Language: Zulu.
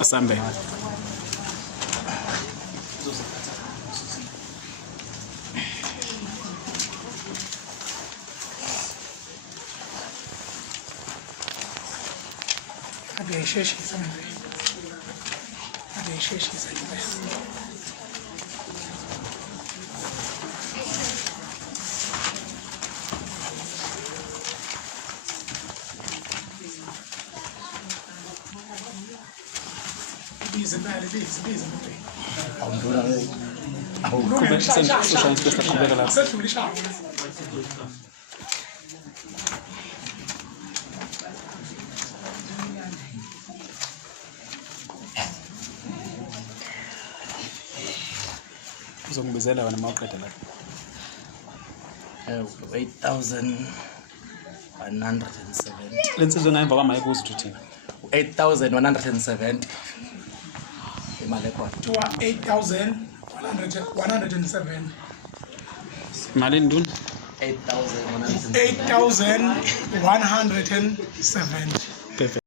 Asambe. Abiyayisheshisa yile. bize imali bize awundlula awuqhubeka sesaqhubeka lapho sedlula ishaya uzongibizela wena mawuqeda lapho 8,170 lensizwe ngayimva kwamayike uzithuthini 8,170 imali ekhona 8,107 malini nduni 8,170 8,107